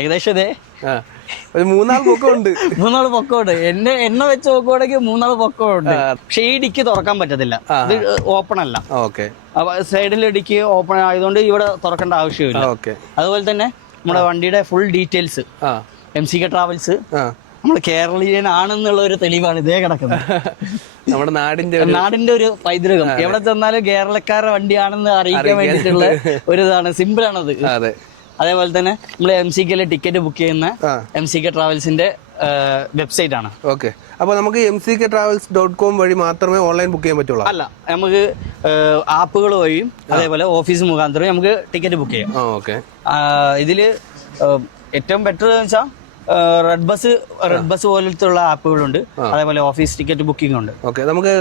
ഏകദേശം ഇതേ ഒരു 3-4 പൊക്കമുണ്ട്. 3 പൊക്കമുണ്ട്. എന്നെ വെച്ച് നോക്കുവാണെങ്കിൽ 3 പൊക്കമുണ്ട്. പക്ഷെ ഈ ഡിക്കി തുറക്കാൻ പറ്റത്തില്ല, ഇത് ഓപ്പൺ അല്ല. ഓക്കെ. അപ്പൊ സൈഡിലെ ഡിക്കി ഓപ്പൺ ആയതുകൊണ്ട് ഇവിടെ തുറക്കേണ്ട ആവശ്യമില്ല. അതുപോലെ തന്നെ നമ്മുടെ വണ്ടിയുടെ ഫുൾ ഡീറ്റെയിൽസ് MCK ട്രാവൽസ് നമ്മൾ കേരളീയൻ ആണെന്നുള്ള ഒരു തെളിവാണ് ഇതേ കിടക്കുന്നത്. നമ്മുടെ നാടിന്റെ ഒരു പൈതൃകം. എവിടെ ചെന്നാലും കേരളക്കാരുടെ വണ്ടിയാണെന്ന് അറിയിക്കാൻ വേണ്ടിയിട്ടുള്ള ഒരു ഇതാണ്, സിമ്പിൾ ആണത്. അതേപോലെ തന്നെ നമ്മൾ MCKയിലെ ടിക്കറ്റ് ബുക്ക് ചെയ്യുന്ന MCK ട്രാവൽസിന്റെ വെബ്സൈറ്റ് ആണ്. ഓക്കെ. അപ്പൊ നമുക്ക് mcktravels.com വഴി മാത്രമേ ഓൺലൈൻ ബുക്ക് ചെയ്യാൻ പറ്റുള്ളൂ? അല്ല, നമുക്ക് ആപ്പുകൾ വഴിയും അതേപോലെ ഓഫീസ് മുഖാന്തരം നമുക്ക് ടിക്കറ്റ് ബുക്ക് ചെയ്യാം. ഓക്കെ. ഇതില് ഏറ്റവും ബെറ്റർ എന്ന് വെച്ചാൽ റെഡ് ബസ് പോലത്തെ ആപ്പുകളുണ്ട്, അതേപോലെ ഓഫീസ് ടിക്കറ്റ് ബുക്കിംഗ് ഉണ്ട്. ഓക്കെ. നമുക്ക്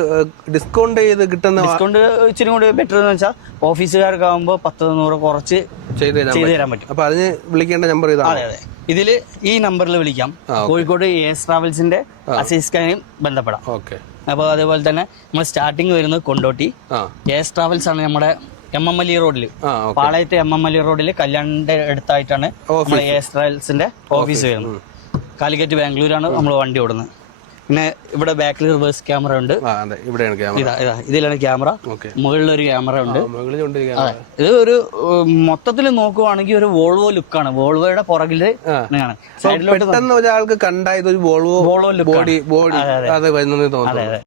ഡിസ്കൗണ്ട് ചെയ്ത് കിട്ടുന്ന ഡിസ്കൗണ്ട് ഇച്ചിരി കൂടി ബെറ്റർ എന്ന് വെച്ചാൽ ഓഫീസുകാർക്ക് ആകുമ്പോൾ 10-100 കുറച്ച് ചെയ്ത് തരാൻ പറ്റും. അപ്പൊ അതിന് വിളിക്കേണ്ട നമ്പർ ഇതാണ്. അതെ. ഇതില് ഈ നമ്പറിൽ വിളിക്കാം. കോഴിക്കോട് AS ട്രാവൽസിന്റെ അസിസ്റ്റന്റും ബന്ധപ്പെടാം. ഓക്കെ. അപ്പോൾ അതേപോലെ തന്നെ നമ്മൾ സ്റ്റാർട്ടിങ് വരുന്നത് കൊണ്ടോട്ടി AS ട്രാവൽസ് ആണ്. നമ്മുടെ MMLE റോഡിൽ, പാളയത്തെ MMLE റോഡിൽ കല്യാണിന്റെ അടുത്തായിട്ടാണ് നമ്മുടെ AS ട്രാവൽസിന്റെ ഓഫീസ് വരുന്നത്. കാലിക്കറ്റ് ബാംഗ്ലൂരാണ് നമ്മൾ വണ്ടി ഓടുന്നത്. പിന്നെ ഇവിടെ ബാക്കിൽ റിവേഴ്സ് ക്യാമറ ഉണ്ട്. ഇതിലാണ് ക്യാമറ. മുകളിലൊരു ക്യാമറ ഉണ്ട്. ഇത് ഒരു മൊത്തത്തിൽ നോക്കുവാണെങ്കിൽ ഒരു വോൾവോ ലുക്കാണ്. വോൾവോയുടെ പുറകില് ഒരാൾക്ക് കണ്ടായത് ഒരു വോൾവോ ബോഡി.